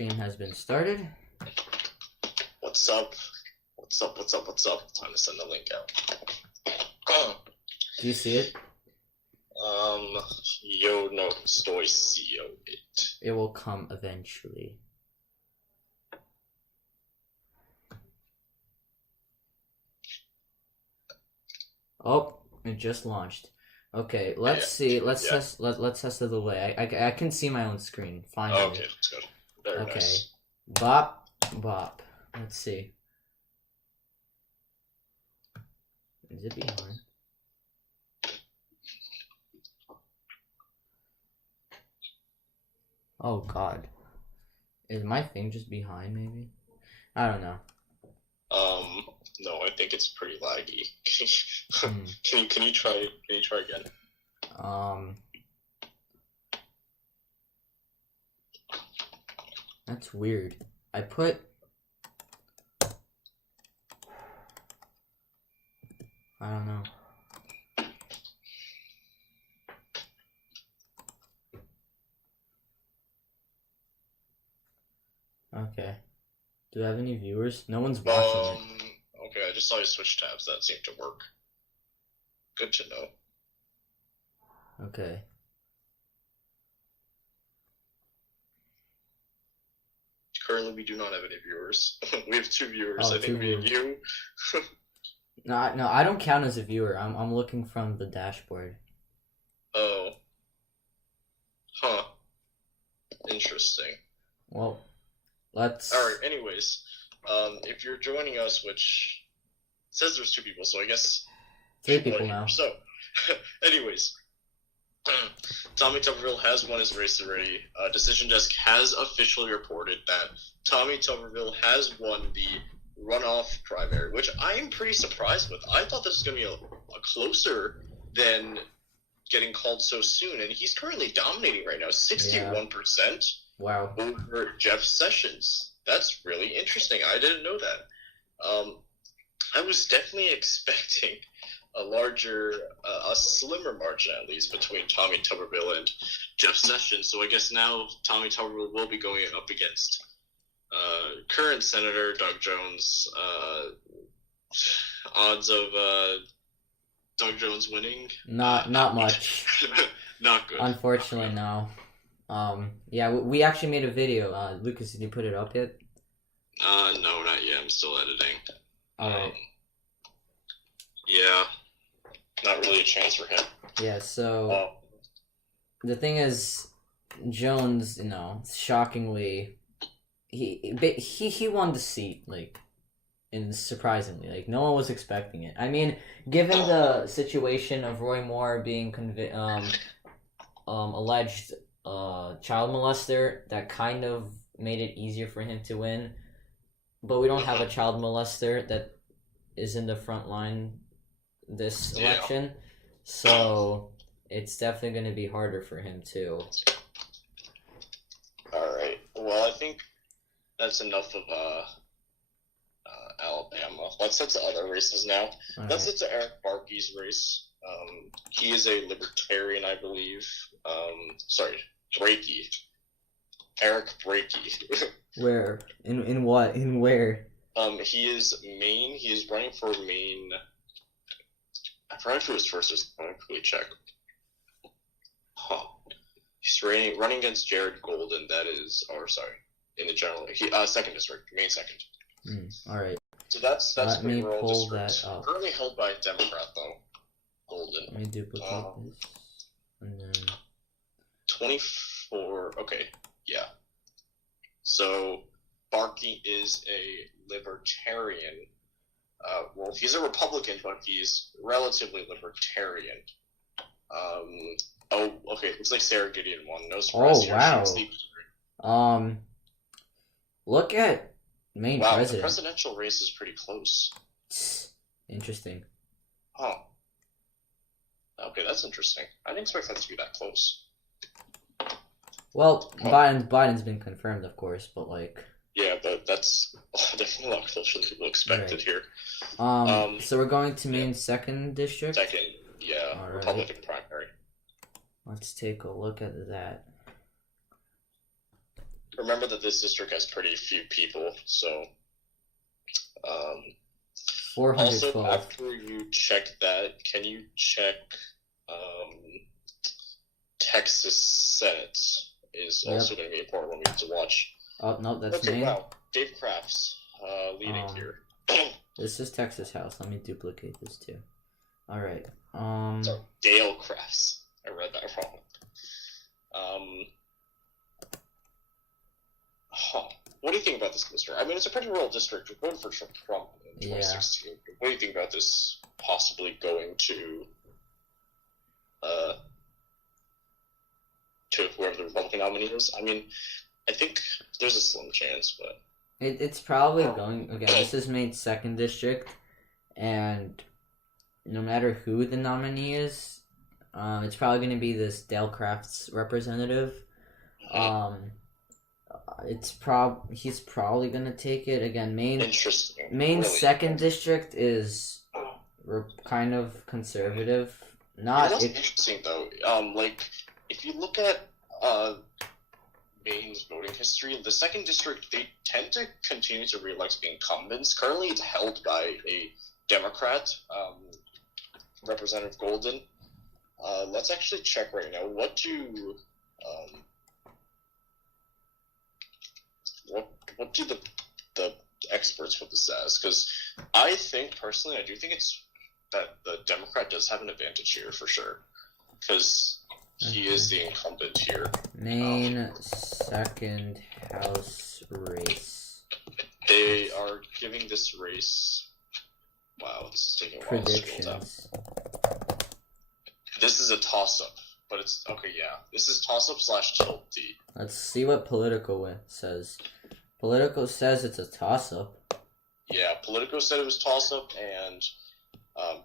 Stream has been started. What's up? What's up? What's up? What's up? Time to send the link out. Do you see it? Yo no estoy CEO it. It will come eventually. Oh, it just launched. Okay, let's see. Let's test. Let's test the delay. I can see my own screen. Finally. Okay, that's good. Very nice. Bop, bop. Let's see. Is it behind? Oh God. Is my thing just behind? Maybe. I don't know. No, I think it's pretty laggy. Can you try again? That's weird. I don't know. Okay. Do I have any viewers? No one's watching it. Okay, I just saw you switch tabs. That seemed to work. Good to know. Okay. Currently, we do not have any viewers. We have 2 viewers. Oh, I think me and you. No, I don't count as a viewer. I'm looking from the dashboard. Oh. Huh. Interesting. Well, let's... Alright, anyways. If you're joining us, which says there's 2 people, so I guess... 3 people now. So, anyways. Tommy Tuberville has won his race already. Decision Desk has officially reported that Tommy Tuberville has won the runoff primary, which I am pretty surprised with. I thought this was going to be a closer than getting called so soon, and he's currently dominating right now, 61% Wow. over Jeff Sessions. That's really interesting. I didn't know that. I was definitely expecting a larger, a slimmer margin at least between Tommy Tuberville and Jeff Sessions. So I guess now Tommy Tuberville will be going up against current Senator Doug Jones. Odds of Doug Jones winning? Not much. Not good. Unfortunately, no. Yeah, we actually made a video. Lucas, did you put it up yet? No, not yet. I'm still editing. Alright. Yeah. Not really a chance for him. Yeah, so the thing is, Jones, shockingly, he won the seat, and surprisingly, no one was expecting it. I mean, given the situation of Roy Moore being alleged child molester, that kind of made it easier for him to win. But we don't have a child molester that is in the front line this election, so it's definitely going to be harder for him too. Alright, well I think that's enough of Alabama. Let's head to other races now. Let's head to Eric Barkey's race. He is a libertarian, I believe. Brakey. Eric Brakey. Where? In what? In where? He is Maine. He is running for Maine. I forgot who his first is. Let me quickly check. Huh. He's running against Jared Golden. That is, in the general. Second district, Maine 2nd. All right. So that's Let me rural pull district. that up. Currently held by a Democrat though. Golden. Let me duplicate this. And then 24. Okay. Yeah. So Barkey is a libertarian. Well, he's a Republican, but he's relatively libertarian. Okay. Looks like Sarah Gideon won. No surprise here. Wow. Look at Maine president. The presidential race is pretty close. Interesting. Oh. Okay, that's interesting. I didn't expect that to be that close. Well, Biden's been confirmed, of course, but Yeah, but that's definitely a lot closer than people expected here. So we're going to Maine 2nd district? 2nd, yeah. All right. Republican primary. Let's take a look at that. remember that this district has pretty few people, so. 412. Also, after you check that, can you check Texas Senate is also going to be important one we need to watch. Oh, no, that's Okay, Maine. wow. Dave Crafts leading here. This is Texas House. Let me duplicate this too. Alright. So, Dale Crafts. I read that wrong. What do you think about this district? I mean, it's a pretty rural district. We voted for Trump in 2016. Yeah. What do you think about this possibly going to whoever the Republican nominee is? I mean, I think there's a slim chance, but... It's probably going... Okay, this is Maine's 2nd district, and no matter who the nominee is, it's probably going to be this Dale Crafts representative. He's probably going to take it. Again, Maine's really 2nd district is kind of conservative. That's interesting, though. If you look at Maine's voting history, the 2nd district, they tend to continue to re-elect the incumbents. Currently, it's held by a Democrat, Representative Golden. Let's actually check right now. What do the experts put this as? Because I think, personally, I do think it's that the Democrat does have an advantage here, for sure. Because he is the incumbent here. Maine 2nd House race. They are giving this race... Wow, this is taking a while to scroll down. This is a toss-up, but it's... Okay, yeah. This is toss-up/tilt-D. Let's see what Politico says. Politico says it's a toss-up. Yeah, Politico said it was toss-up, and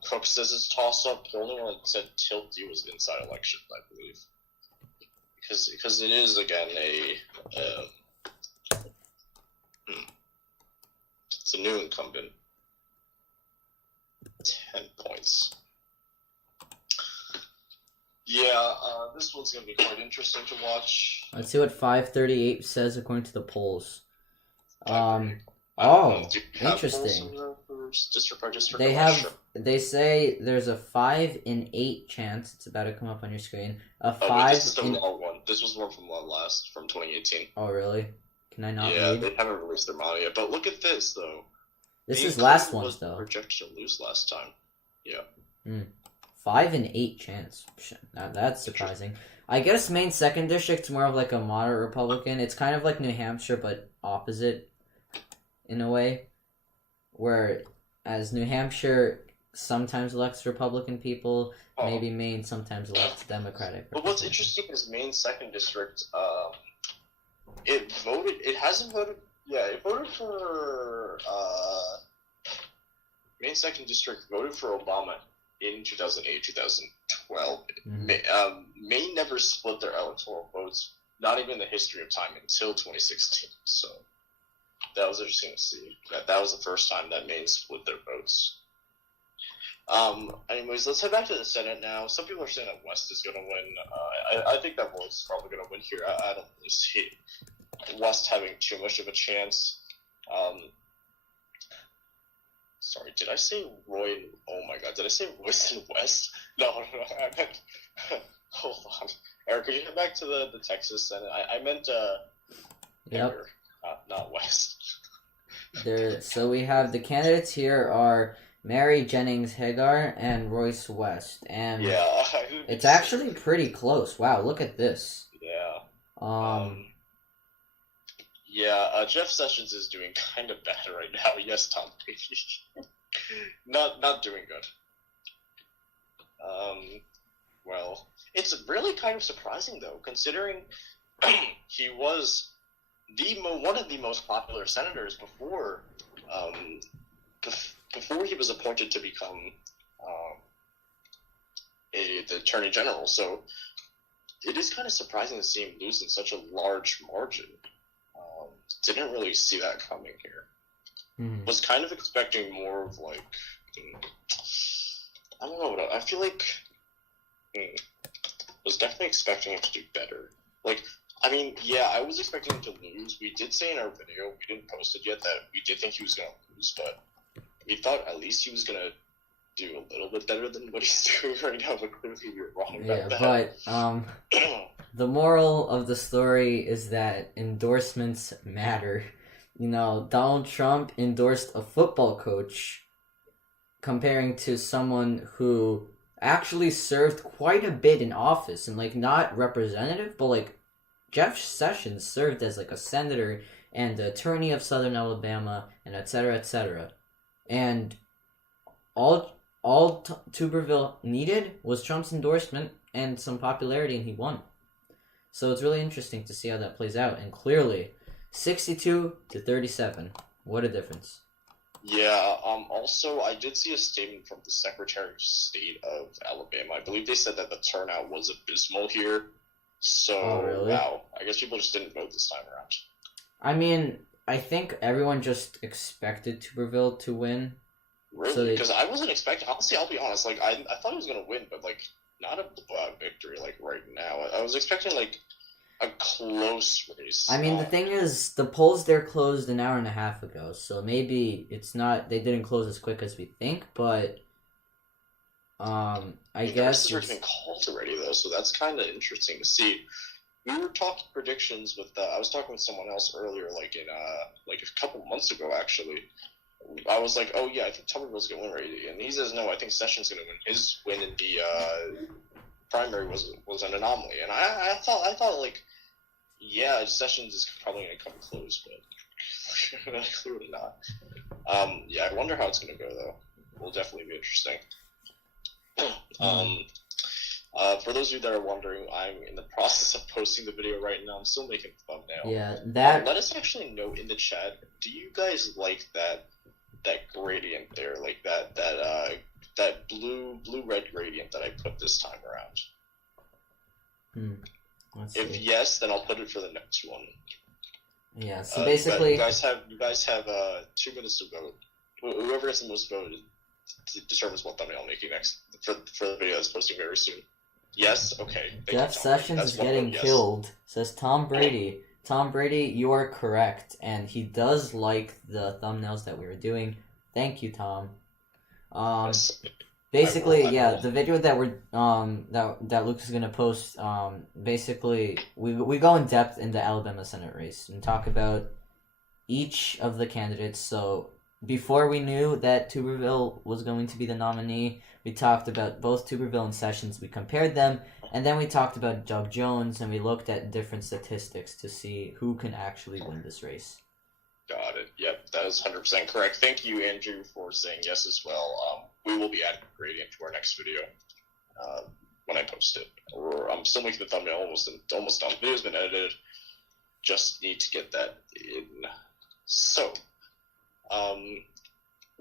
Cook says it's toss-up. The only one that said tilt-D was inside election, I believe. Because it is, again, it's a new incumbent. 10 points. Yeah, this one's going to be quite interesting to watch. Let's see what 538 says according to the polls. Interesting. District by district? They say there's a 5 in 8 chance. It's about to come up on your screen. This is the wrong one. This was the one from last, from 2018. Oh, really? Can I not read? Yeah, they haven't released their model yet. But look at this, though. This is last one's, though. Projected to lose last time. Yeah. 5 in 8 chance. Now that's surprising. I guess Maine 2nd district's more of like a moderate Republican. It's kind of like New Hampshire, but opposite in a way. Whereas New Hampshire sometimes elects Republican people, maybe Maine sometimes elects Democratic. But what's interesting is Maine 2nd district, it voted for, Maine 2nd district voted for Obama in 2008, 2012. Maine never split their electoral votes, not even in the history of time, until 2016. So that was interesting to see. That was the first time that Maine split their votes. Anyways, let's head back to the Senate now. Some people are saying that West is going to win. I think that West is probably going to win here. I don't really see West having too much of a chance. Sorry, did I say Roy? Oh my God, did I say Royce and West? No, I meant. Hold on, Eric, could you head back to the Texas Senate? I meant Denver, not West. So we have the candidates here are Mary Jennings Hagar and Royce West, and it's actually pretty close. Wow, look at this. Yeah. Jeff Sessions is doing kind of bad right now. Yes, Tom Brady. not doing good. Well, it's really kind of surprising though, considering he was one of the most popular senators before he was appointed to become the Attorney General. So it is kind of surprising to see him lose in such a large margin. Didn't really see that coming here. Was kind of expecting more of like, I don't know. I feel like was definitely expecting him to do better. Like I mean, yeah, I was expecting him to lose. We did say in our video, we didn't post it yet, that we did think he was going to lose, but we thought at least he was going to do a little bit better than what he's doing right now, but clearly we were wrong about that. But the moral of the story is that endorsements matter. You know, Donald Trump endorsed a football coach comparing to someone who actually served quite a bit in office, and, like, not representative, but, like, Jeff Sessions served as, like, a senator and the attorney of Southern Alabama, and etc., etc. And all Tuberville needed was Trump's endorsement and some popularity, and he won. So it's really interesting to see how that plays out. And clearly, 62 to 37. What a difference. Yeah, also, I did see a statement from the Secretary of State of Alabama. I believe they said that the turnout was abysmal here. So, really? Wow. I guess people just didn't vote this time around. I mean, I think everyone just expected Tuberville to win. Really? Because I wasn't expecting... Honestly, I'll be honest. Like, I thought he was going to win, but, like, not a victory, like, right now. I was expecting, like, a close race. I mean, the thing is, the polls there closed an hour and a half ago, so maybe it's not... They didn't close as quick as we think, but... I guess... The races are getting called already, though, so that's kind of interesting to see. We were talking predictions with... I was talking with someone else earlier, like, in, like, a couple months ago, actually. I was like, oh, yeah, I think Tuberville's going to win right? And he says, no, I think Sessions going to win. His win in the primary was an anomaly. And I thought, like, yeah, Sessions is probably going to come close, but clearly not. Yeah, I wonder how it's going to go, though. Will definitely be interesting. For those of you that are wondering, I'm in the process of posting the video right now. I'm still making the thumbnail. Yeah, that... let us actually know in the chat, do you guys like that gradient there, like that blue-red gradient that I put this time around? If yes, then I'll put it for the next one. Yeah, so basically... You guys have 2 minutes to vote. Whoever gets the most voted determines what thumbnail I'm making next for the video that's posting very soon. Yes? Okay. Jeff Sessions is getting killed, says Tom Brady. Tom Brady, you are correct, and he does like the thumbnails that we were doing. Thank you, Tom. Basically, yeah, the video that we're that Luke is gonna post, basically we go in depth in the Alabama Senate race and talk about each of the candidates. So before we knew that Tuberville was going to be the nominee, we talked about both Tuberville and Sessions. We compared them, and then we talked about Doug Jones, and we looked at different statistics to see who can actually win this race. Got it. Yep, that is 100% correct. Thank you, Andrew, for saying yes as well. We will be adding a gradient to our next video when I post it. I'm still making the thumbnail, almost done. The video's been edited. Just need to get that in. So,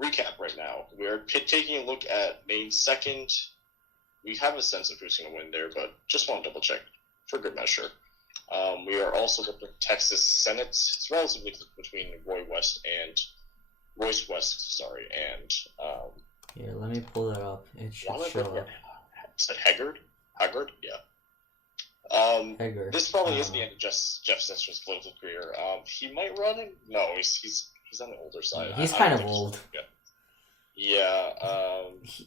recap right now. We're taking a look at Maine second. We have a sense of who's going to win there, but just want to double check for good measure. We are also looking at Texas Senate. It's relatively close between Royce West, and here, let me pull that up. It should show up. Is it Haggard? Yeah. Haggard. This probably is the end of Jeff Sessions' political career. He might run it. No, he's on the older side. He's kind of old. Yeah.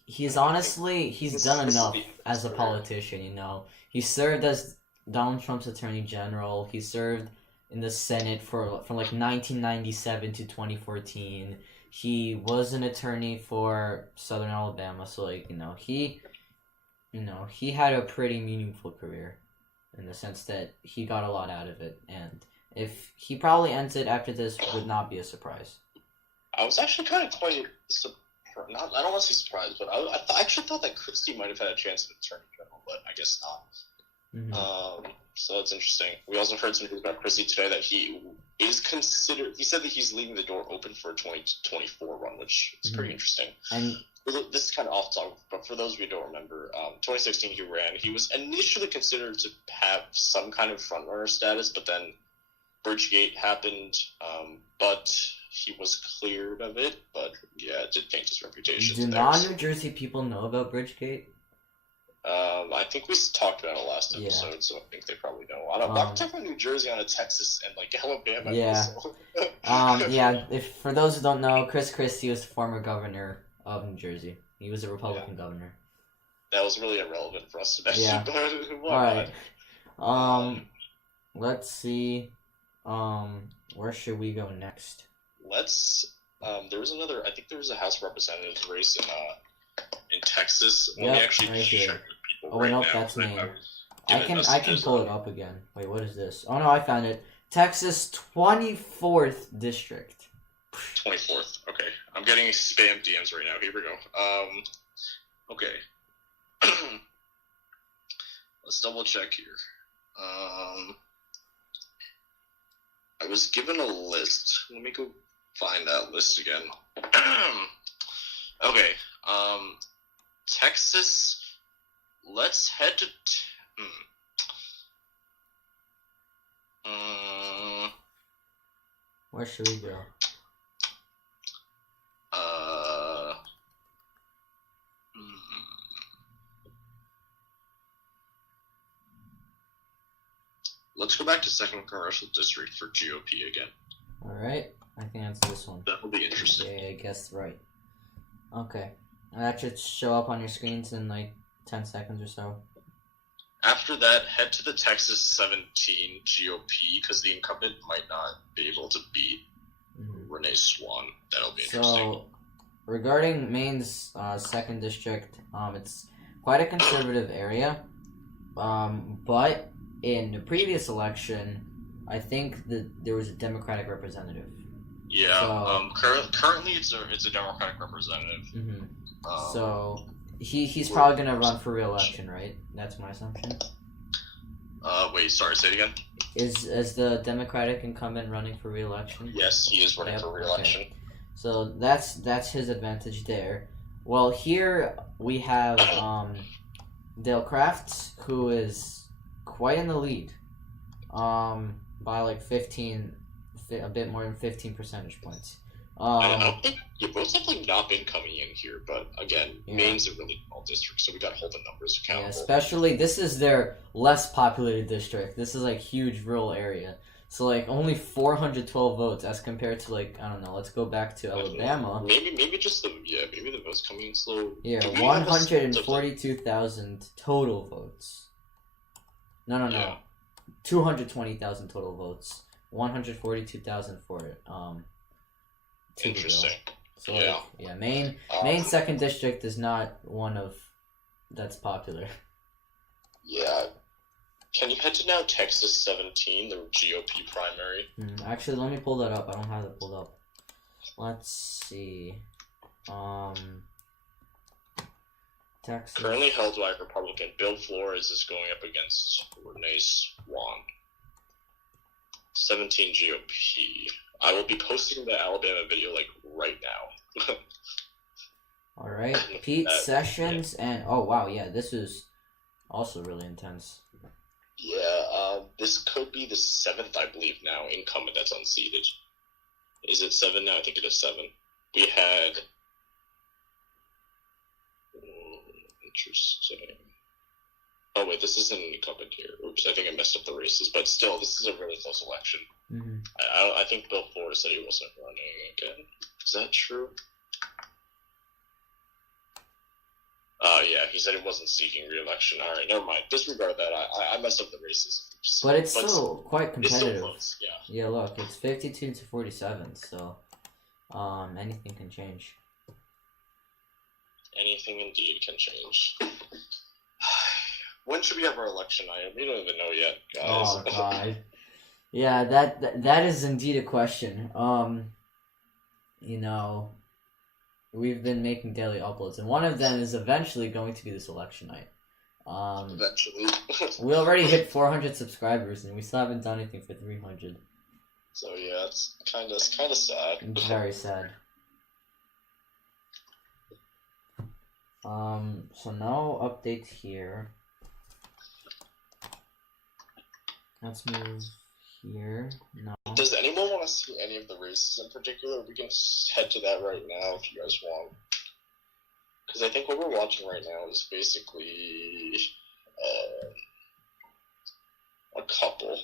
He's honestly done enough as a politician. You know, he served as Donald Trump's Attorney General. He served in the Senate from like 1997 to 2014. He was an attorney for Southern Alabama, so like he had a pretty meaningful career in the sense that he got a lot out of it, and if he probably ends it after this, would not be a surprise. I was actually kind of quite surprised. I don't want to say surprised, but I actually thought that Kristen might have had a chance at Attorney General, but I guess not. Mm-hmm. So that's interesting. We also heard some news about Christie today that he is considered. He said that he's leaving the door open for a 2024 run, which is pretty interesting. And this is kind of off topic, but for those of you who don't remember, 2016 he ran. He was initially considered to have some kind of frontrunner status, but then Bridgegate happened, but he was cleared of it. But yeah, it did change his reputation. Do non-New Jersey people know about Bridgegate? I think we talked about it last Yeah. episode, so I think they probably know. I'm talking New Jersey on a Texas and like Alabama. Yeah. So. Yeah. If for those who don't know, Chris Christie was the former governor of New Jersey. He was a Republican governor. That was really irrelevant for us to mention. Yeah. But All right. Let's see. Where should we go next? Let's. There was another. I think there was a House of Representatives race in Texas. Yeah, Let me actually right here. check the people Oh wait, right no, now, that's Maine. I can messages pull it up again. Wait, what is this? Oh no, I found it. Texas 24th district. 24th. Okay, I'm getting spam DMs right now. Here we go. Okay. Let's double check here. I was given a list. Let me go find that list again. Okay. Texas. Let's head to. Where should we go? Let's go back to 2nd Congressional District for GOP again. Alright, I think that's this one. That will be interesting. Yeah, I guess right. Okay. That should show up on your screens in like 10 seconds or so. After that, head to the Texas 17 GOP because the incumbent might not be able to beat Renee Swan. That'll be interesting. So, regarding Maine's 2nd district, it's quite a conservative area, but in the previous election, I think that there was a Democratic representative. Yeah. So, currently, it's a Democratic representative. Mm-hmm. So he's probably gonna run for re-election, right? That's my assumption. Wait, sorry, say it again. Is the Democratic incumbent running for re-election? Yes, he is running for re-election. Okay. So that's his advantage there. Well, here we have Dale Crafts, who is quite in the lead, by like 15, a bit more than 15 percentage points. I think you both have like not been coming in here, but again, Maine's a really small district, so we got to hold the numbers accountable. Yeah, especially this is their less populated district. This is like huge rural area, so like only 412 votes as compared to like I don't know. Let's go back to Alabama. Maybe just maybe the votes coming in slow. Yeah, 142,000 total votes. No. Yeah. 220,000 total votes. 142,000 for it. Interesting. So Maine 2nd district is not one of that's popular. Yeah. Can you head to now Texas 17, the GOP primary? Actually, let me pull that up. I don't have it pulled up. Let's see. Texas. Currently held by Republican Bill Flores is going up against Renee Swan. 17 GOP. I will be posting the Alabama video like right now. All right, Pete Sessions and oh wow, yeah, this is also really intense. Yeah, this could be the 7th, I believe now, incumbent that's unseated. Is it 7 now? I think it is 7. We had. Interesting. Oh wait, this isn't an incumbent here. Oops, I think I messed up the races, but still, this is a really close election. Mm-hmm. I think Bill Flores said he wasn't running again. Is that true? Yeah, he said he wasn't seeking re-election. All right, never mind. Disregard that. I messed up the races. But it's still quite competitive. It's still close, yeah. Yeah, look, it's 52 to 47, so anything can change. Anything indeed can change. When should we have our election item? We don't even know yet, guys. Oh god. Yeah, that is indeed a question. You know, we've been making daily uploads, and one of them is eventually going to be this election night. Eventually. We already hit 400 subscribers, and we still haven't done anything for 300. So yeah, it's kind of sad. It's very sad. So no updates here. Let's move here. No. Does anyone want to see any of the races in particular? We can head to that right now if you guys want. Because I think what we're watching right now is basically a couple.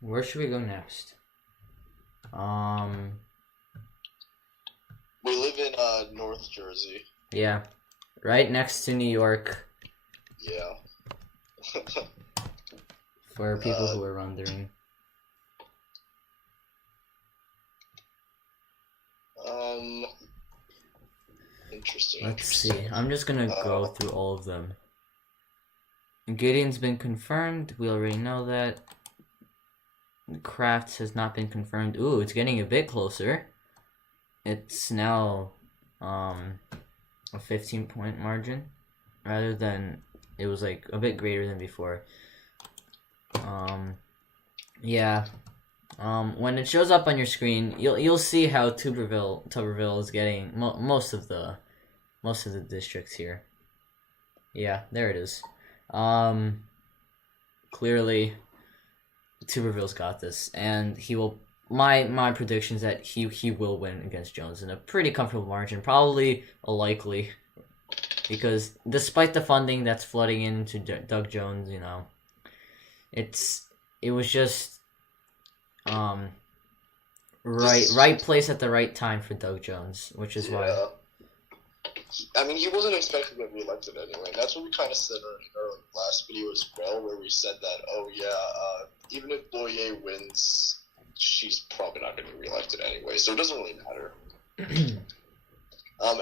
Where should we go next? We live in North Jersey. Yeah, right next to New York. Yeah. For people who are wondering. Interesting. Let's see. I'm just gonna go through all of them. Gideon's been confirmed. We already know that. Crafts has not been confirmed. Ooh, it's getting a bit closer. It's now a 15-point margin rather than it was like a bit greater than before. Yeah. When it shows up on your screen, you'll see how Tuberville is getting most of the districts here. Yeah, there it is. Clearly Tuberville's got this, and he will. My prediction is that he will win against Jones in a pretty comfortable margin, probably a likely, because despite the funding that's flooding into Doug Jones, you know, it was just right place at the right time for Doug Jones, which is why. I mean, he wasn't expected to get reelected anyway. And that's what we kind of said in our last video as well, where we said that, even if Boyer wins, she's probably not going to be reelected anyway, so it doesn't really matter.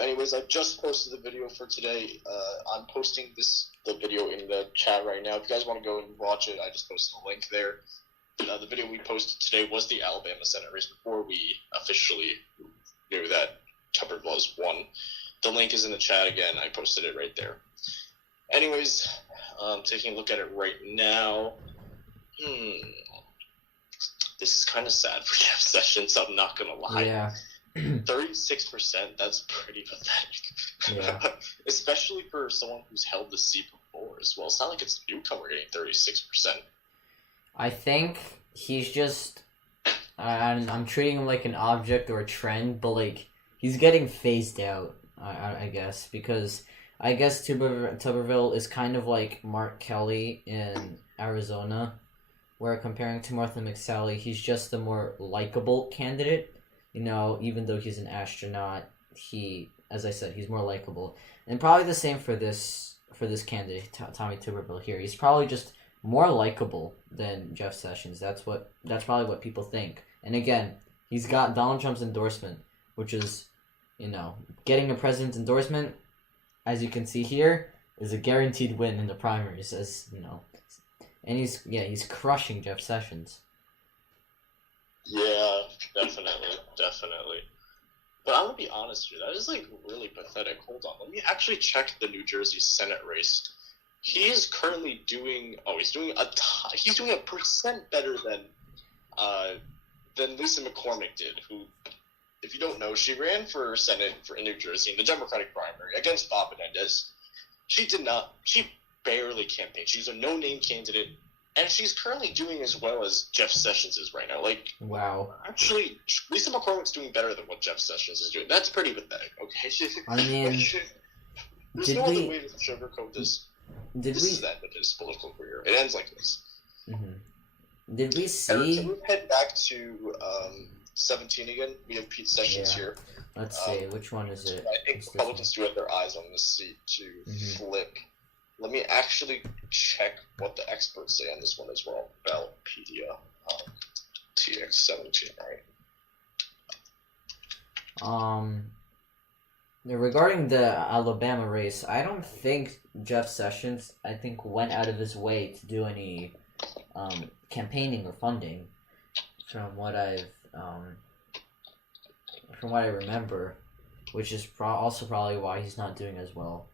Anyways, I just posted the video for today. I'm posting the video in the chat right now. If you guys want to go and watch it, I just posted a link there. The video we posted today was the Alabama Senate race before we officially knew that Tuberville was won. The link is in the chat again. I posted it right there. Anyways, taking a look at it right now. This is kind of sad for Jeff Sessions, I'm not going to lie. Yeah. 36%, that's pretty pathetic. Yeah. Especially for someone who's held the seat before as well. It's not like it's a newcomer getting 36%. I think he's just... I'm treating him like an object or a trend, but like he's getting phased out, I guess, because I guess Tuberville is kind of like Mark Kelly in Arizona, where comparing to Martha McSally, he's just the more likable candidate. You know, even though he's an astronaut, as I said, he's more likable. And probably the same for this candidate, Tommy Tuberville here. He's probably just more likable than Jeff Sessions. That's probably what people think. And again, he's got Donald Trump's endorsement, which is, you know, getting a president's endorsement, as you can see here, is a guaranteed win in the primaries, as you know. And he's crushing Jeff Sessions. Yeah, definitely. But I'm gonna be honest here, that is like really pathetic. Hold on, let me actually check the New Jersey Senate race. He is currently doing he's doing a percent better than Lisa McCormick did, who, if you don't know, she ran for Senate in New Jersey in the Democratic primary against Bob Menendez. She barely campaigned. She's a no-name candidate, and she's currently doing as well as Jeff Sessions is right now. Like, wow. Actually, Lisa McCormick's doing better than what Jeff Sessions is doing. That's pretty pathetic, okay? I mean, there's no other way to sugarcoat this. This is the end of his political career. It ends like this. Mm-hmm. Did we see... Can we head back to 17 again? We have Pete Sessions here. Let's see, which one is it? I think Republicans do have their eyes on this seat to flip let me actually check what the experts say on this one as well. Ballotpedia, TX17, right? Regarding the Alabama race, I don't think Jeff Sessions, went out of his way to do any campaigning or funding, from what I remember, which is also probably why he's not doing as well.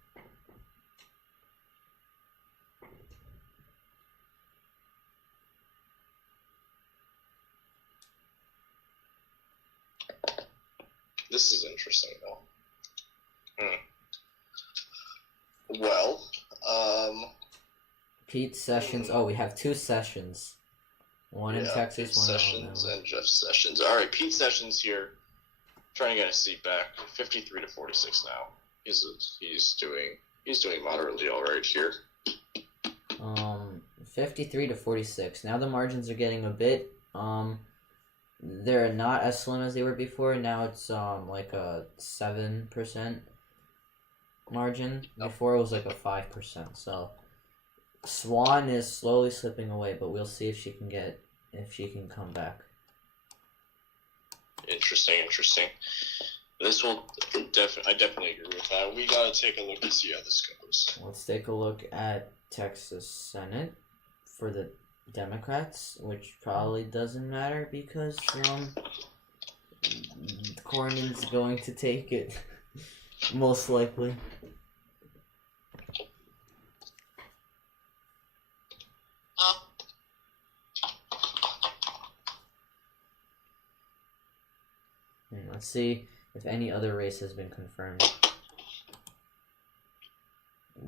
This is interesting, though. Well, Pete Sessions. Oh, we have two Sessions. One in Texas, Pete one in Sessions Alabama. and Jeff Sessions. All right, Pete Sessions here, trying to get his seat back. 53 to 46 now. He's doing moderately all right here. 53 to 46. Now the margins are getting a bit. They're not as slim as they were before. Now it's like a 7% margin. Before it was like a 5%. So Swan is slowly slipping away, but we'll see if she can come back. Interesting. This will I definitely agree with that. We gotta take a look and see how this goes. Let's take a look at Texas Senate for the Democrats, which probably doesn't matter because Cornyn's going to take it, most likely. Let's see if any other race has been confirmed.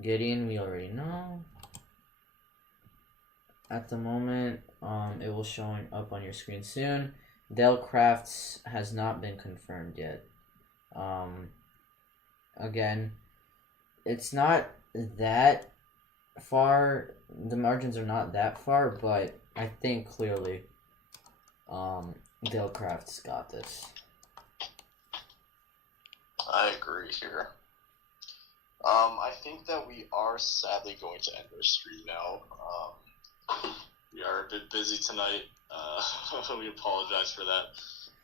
Gideon, we already know. At the moment, it will showing up on your screen soon. Dale Crafts has not been confirmed yet. Again, it's not that far. The margins are not that far, but I think clearly Dale Crafts got this. I agree here. I think that we are sadly going to end our stream now. We are a bit busy tonight. We apologize for that,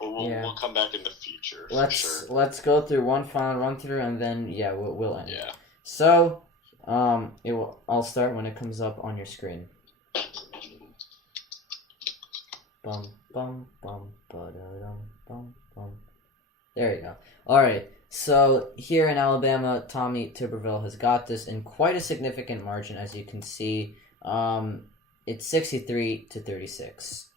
but we'll come back in the future. Let's go through one final run through, and then we'll end. Yeah. So, I'll start when it comes up on your screen. Bum bum bum ba-da-dum bum bum. There you go. All right. So here in Alabama, Tommy Tuberville has got this in quite a significant margin, as you can see. It's 63 to 36.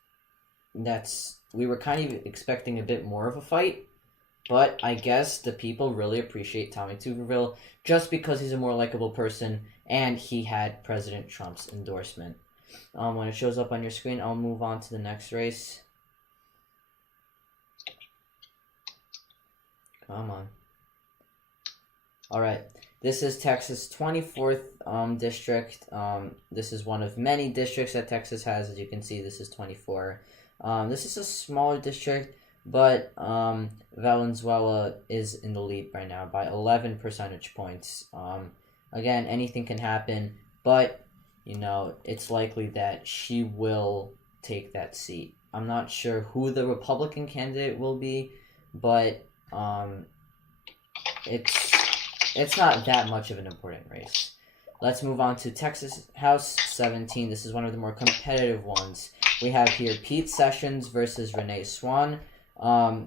We were kind of expecting a bit more of a fight, but I guess the people really appreciate Tommy Tuberville just because he's a more likable person and he had President Trump's endorsement. When it shows up on your screen, I'll move on to the next race. Come on. All right. This is Texas' 24th district. This is one of many districts that Texas has. As you can see, this is 24. This is a smaller district, but Valenzuela is in the lead right now by 11 percentage points. Again, anything can happen, but, it's likely that she will take that seat. I'm not sure who the Republican candidate will be, but it's not that much of an important race. Let's move on to Texas House 17. This is one of the more competitive ones. We have here Pete Sessions versus Renee Swan.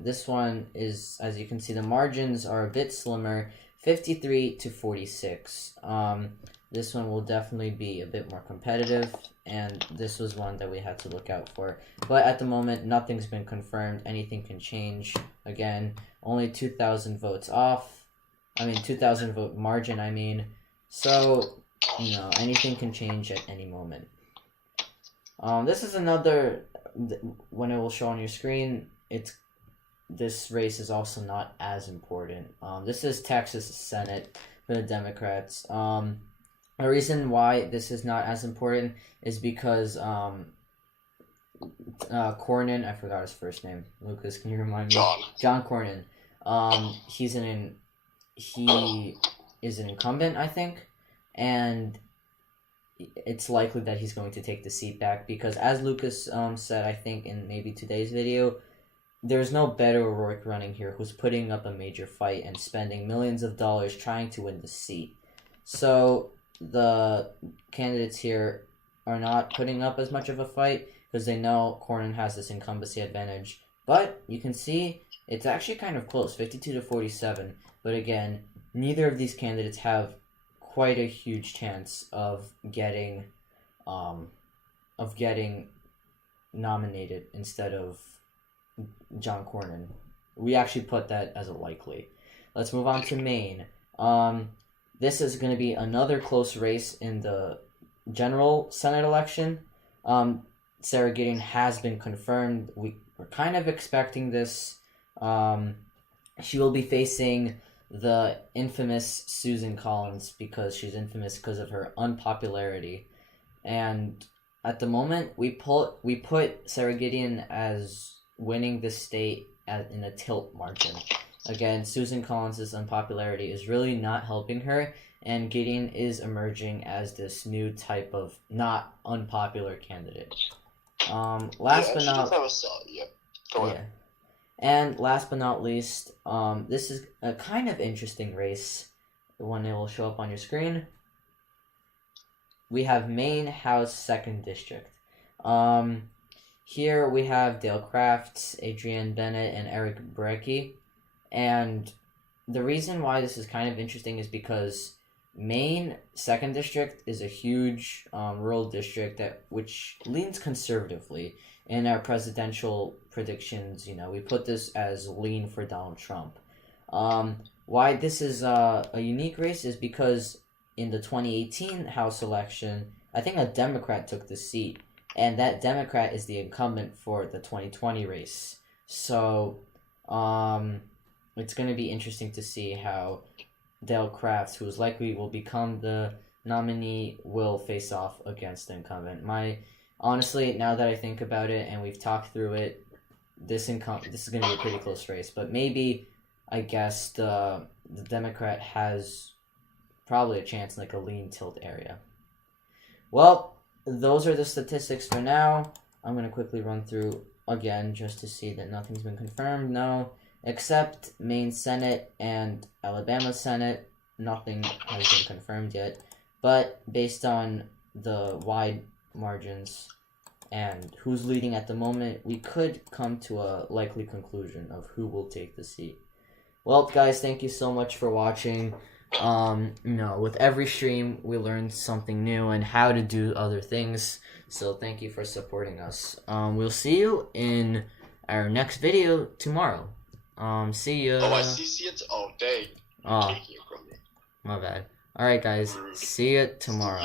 This one is, as you can see, the margins are a bit slimmer, 53 to 46. This one will definitely be a bit more competitive, and this was one that we had to look out for. But at the moment, nothing's been confirmed. Anything can change. Again, only 2,000 votes off. 2,000 vote margin, So, anything can change at any moment. This is another, when it will show on your screen, this race is also not as important. This is Texas Senate for the Democrats. The reason why this is not as important is because Cornyn, I forgot his first name. Lucas, can you remind me? John Cornyn. He is an incumbent, I think, and it's likely that he's going to take the seat back because, as Lucas said, I think in maybe today's video, there's no Beto O'Rourke running here who's putting up a major fight and spending millions of dollars trying to win the seat. So the candidates here are not putting up as much of a fight because they know Cornyn has this incumbency advantage. But you can see it's actually kind of close, 52 to 47. But again, neither of these candidates have quite a huge chance of getting nominated instead of John Cornyn. We actually put that as a likely. Let's move on to Maine. This is going to be another close race in the general Senate election. Sarah Gideon has been confirmed. We're kind of expecting this. She will be facing the infamous Susan Collins because she's infamous because of her unpopularity. And at the moment, we put Sarah Gideon as winning the state in a tilt margin. Again, Susan Collins' unpopularity is really not helping her, and Gideon is emerging as this new type of not unpopular candidate. Last but not least, this is a kind of interesting race. The one that will show up on your screen. We have Maine House 2nd District. Here we have Dale Crafts, Adrienne Bennet, and Eric Brecke. And the reason why this is kind of interesting is because Maine 2nd District is a huge rural district which leans conservatively. In our presidential predictions, we put this as lean for Donald Trump. Why this is a unique race is because in the 2018 House election, I think a Democrat took the seat, and that Democrat is the incumbent for the 2020 race. So, it's going to be interesting to see how Dale Crafts, who is likely will become the nominee, will face off against the incumbent. Honestly, now that I think about it and we've talked through it, this is going to be a pretty close race. But maybe, I guess, the Democrat has probably a chance in like a lean tilt area. Well, those are the statistics for now. I'm going to quickly run through again just to see that nothing's been confirmed. No, except Maine Senate and Alabama Senate, nothing has been confirmed yet. But based on the wide margins and who's leading at the moment, we could come to a likely conclusion of who will take the seat. Well, guys, thank you so much for watching. With every stream, we learn something new and how to do other things. So thank you for supporting us. We'll see you in our next video tomorrow. See ya. Oh, I see it all day. Oh, my bad. Alright, guys. See you tomorrow.